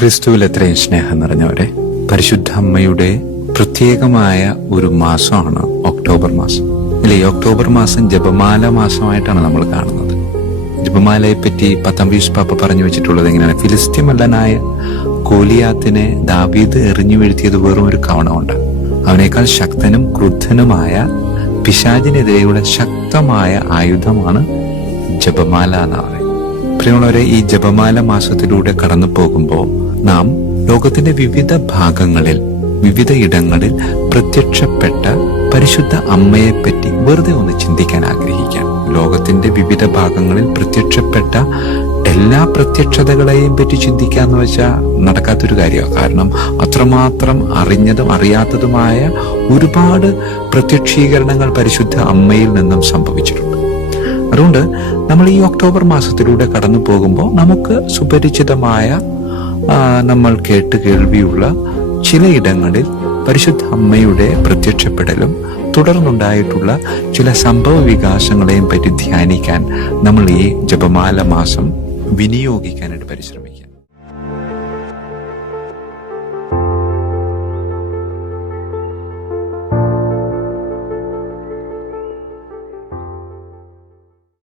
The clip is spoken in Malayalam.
ക്രിസ്തുവിൽ എത്രയും സ്നേഹം നിറഞ്ഞവരെ, പരിശുദ്ധ അമ്മയുടെ പ്രത്യേകമായ ഒരു മാസമാണ് ഒക്ടോബർ മാസം. അല്ലെ, ഒക്ടോബർ മാസം ജപമാല മാസമായിട്ടാണ് നമ്മൾ കാണുന്നത്. ജപമാലയെ പറ്റി പത്താംബീസ് പാപ്പ പറഞ്ഞു വെച്ചിട്ടുള്ളത് എങ്ങനെയാണ്? ഫിലിസ്ത്യമല്ലനായ ഗോലിയാത്തിനെ ദാവീദ് എറിഞ്ഞു വീഴ്ത്തിയത് വെറും ഒരു കവണ കൊണ്ട്. അവനേക്കാൾ ശക്തനും ക്രുദ്ധനുമായ പിശാചിനെതിരെയുള്ള ശക്തമായ ആയുധമാണ് ജപമാല എന്ന് പറയുന്നത്. പ്രിയമുള്ളവരെ, ഈ ജപമാല മാസത്തിലൂടെ കടന്നു പോകുമ്പോൾ നാം ലോകത്തിന്റെ വിവിധ ഭാഗങ്ങളിൽ, വിവിധ ഇടങ്ങളിൽ പ്രത്യക്ഷപ്പെട്ട പരിശുദ്ധ അമ്മയെപ്പറ്റി വെറുതെ ഒന്ന് ചിന്തിക്കാൻ ആഗ്രഹിക്കാം. ലോകത്തിന്റെ വിവിധ ഭാഗങ്ങളിൽ പ്രത്യക്ഷപ്പെട്ട എല്ലാ പ്രത്യക്ഷതകളെയും പറ്റി ചിന്തിക്കാന്ന് വെച്ചാൽ നടക്കാത്തൊരു കാര്യമാണ്. കാരണം അത്രമാത്രം അറിഞ്ഞതും അറിയാത്തതുമായ ഒരുപാട് പ്രത്യക്ഷീകരണങ്ങൾ പരിശുദ്ധ അമ്മയിൽ നിന്നും സംഭവിച്ചിട്ടുണ്ട്. അതുകൊണ്ട് നമ്മൾ ഈ ഒക്ടോബർ മാസത്തിലൂടെ കടന്നു പോകുമ്പോൾ നമുക്ക് സുപരിചിതമായ, നമ്മൾ കേൾവിയുള്ള ചിലയിടങ്ങളിൽ പരിശുദ്ധ അമ്മയുടെ പ്രത്യക്ഷപ്പെടലും തുടർന്നുണ്ടായിട്ടുള്ള ചില സംഭവ വികാസങ്ങളെയും പറ്റി ധ്യാനിക്കാൻ നമ്മൾ ഈ ജപമാല മാസം വിനിയോഗിക്കാനായിട്ട് പരിശ്രമിക്കാം.